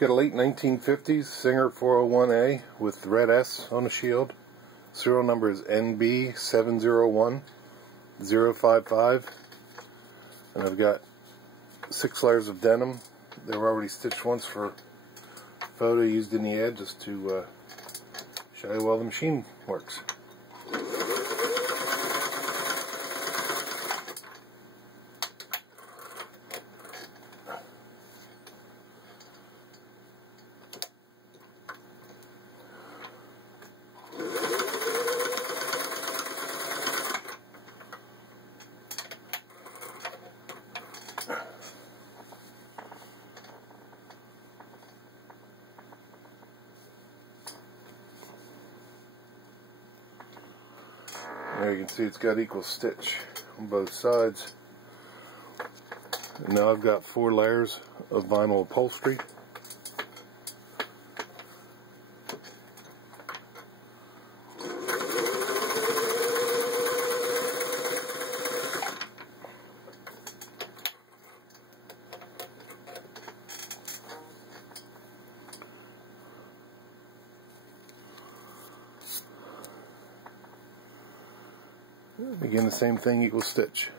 Got a late 1950s Singer 401A with red S on the shield. Serial number is NB701055. And I've got 6 layers of denim. They were already stitched once for photo used in the ad, just to show you how the machine works. There you can see it's got equal stitch on both sides. And now I've got 4 layers of vinyl upholstery. Again, the same thing, equal stitch.